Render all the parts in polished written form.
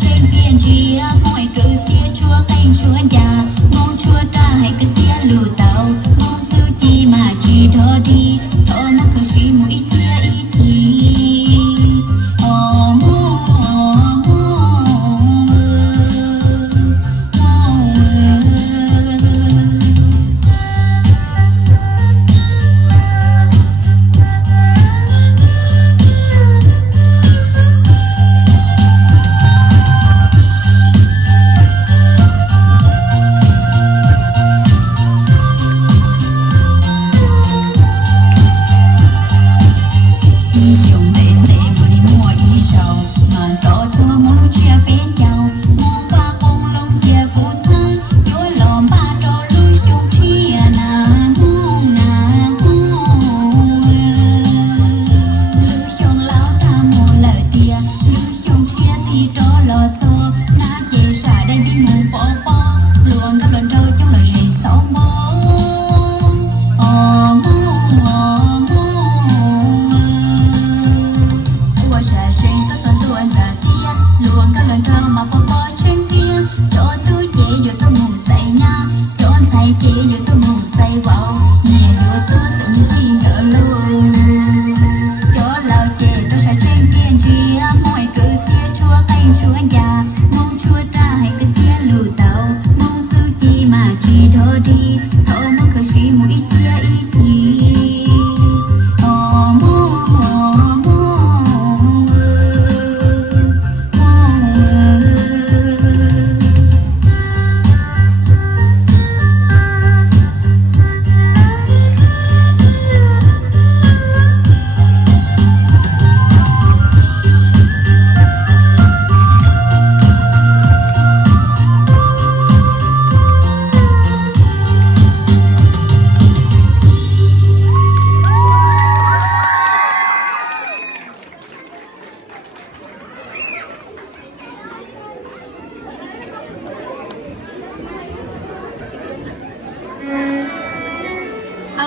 trên biên chia mỗi cử xia chua canh chua nhà mong chua ta hay cái xia lù tàu mong sư chi mà chỉ thọ đi thọ mà khẩu chỉ mũi xia ý chi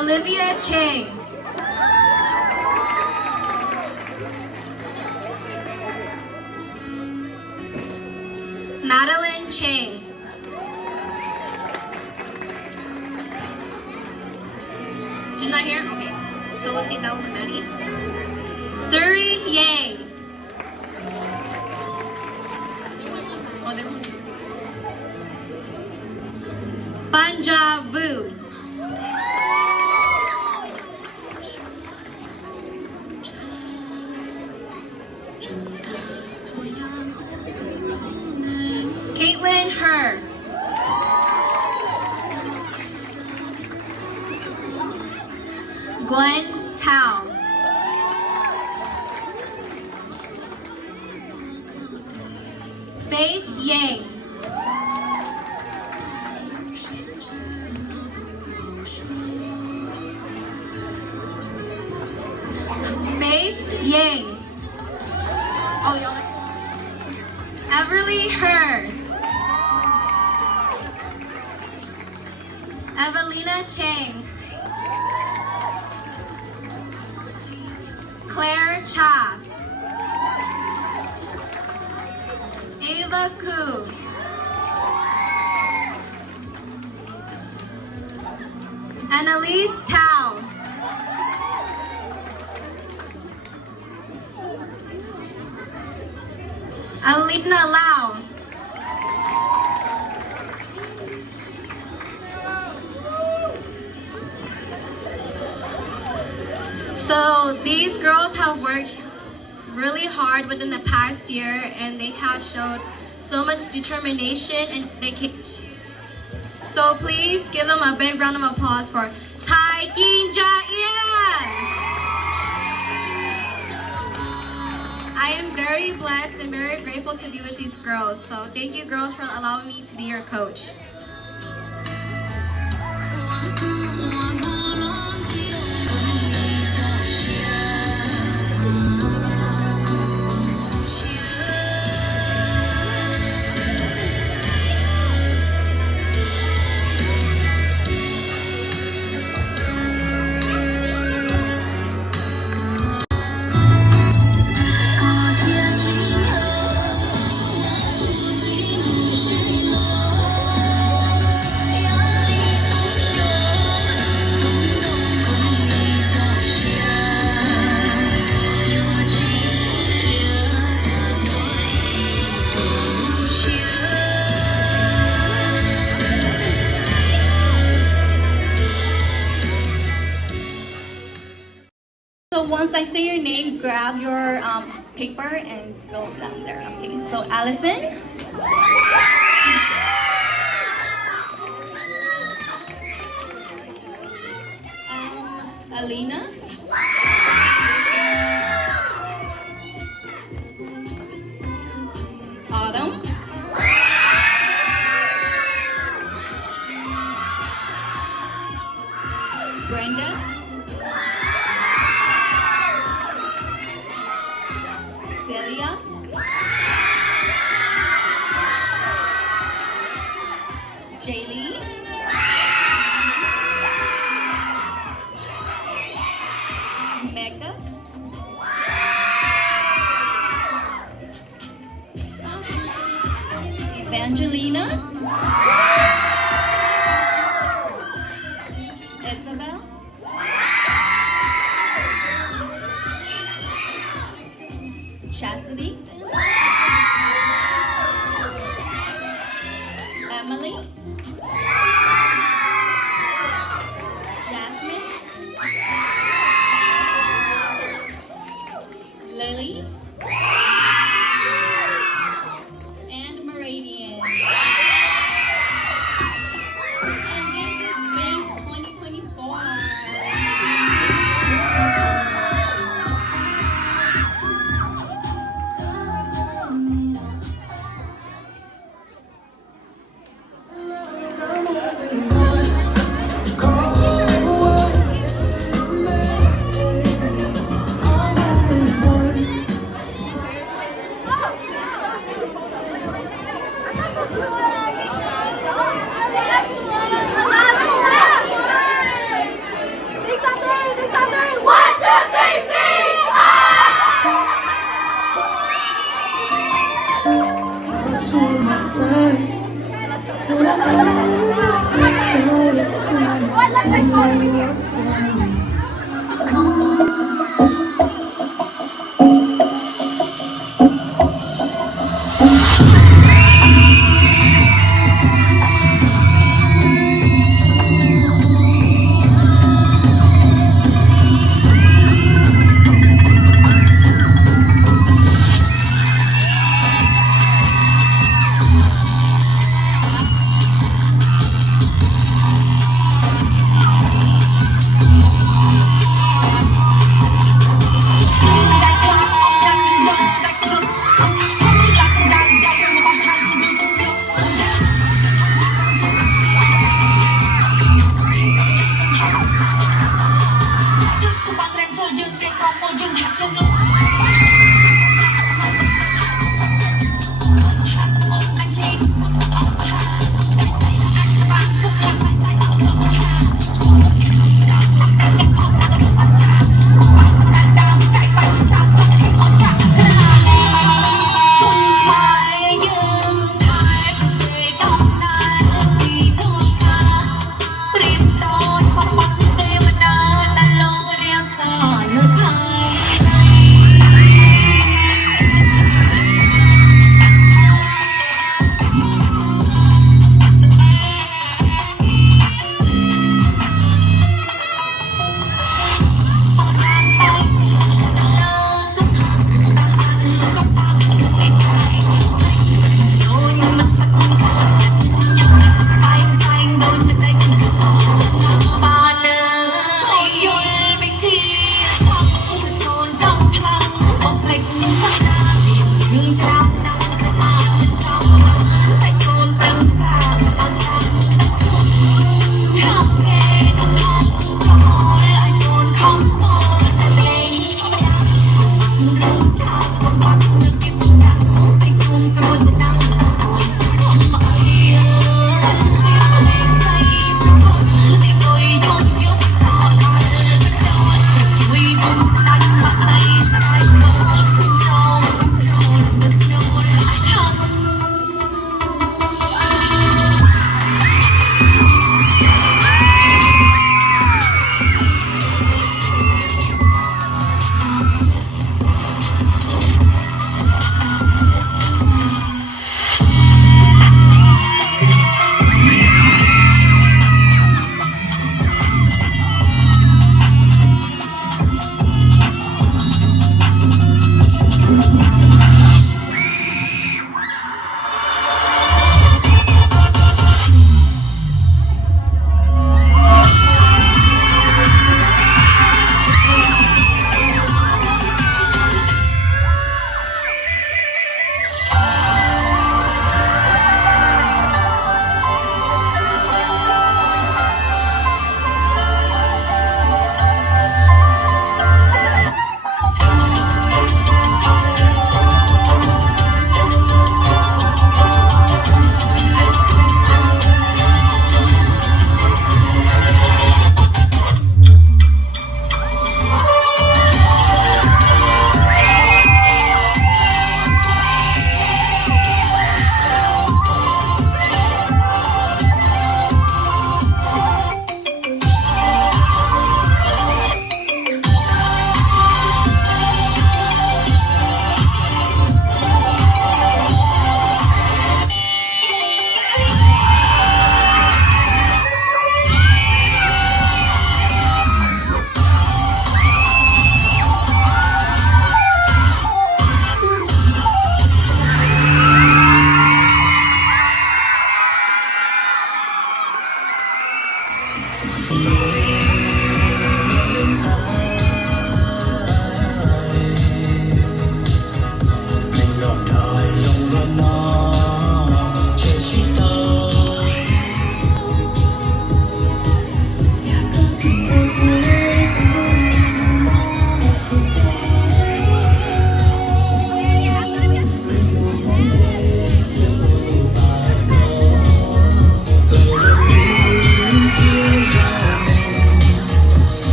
Olivia Chang. Madeline Chang. She's not here? Okay. So we'll sit down with Maddie. Suri Yang. Oh, there we go. Punjabu. Caitlin Her. Gwen Tao. Faith Yang. Faith Yang. Oh, y'all like Everly Her. Evelina Chang. Claire Cha. Ava Koo. Annalise Tao. Alina Lau. So these girls have worked really hard within the past year and they have showed so much determination and dedication. So please give them a big round of applause for Tai Kin Ja-Ian. I am very blessed and very grateful to be with these girls. So thank you girls for allowing me to be your coach. once I say your name, grab your paper and go down there. Okay, so Allison. Alina. Autumn. Brenda. Celia. Jaylee. Mecca. Evangelina. Isabel. Chastity. Emily. Jasmine. Lily. And Meridian. And this is Banks 2024.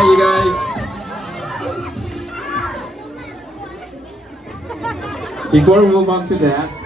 right, you guys. Before we move on to that,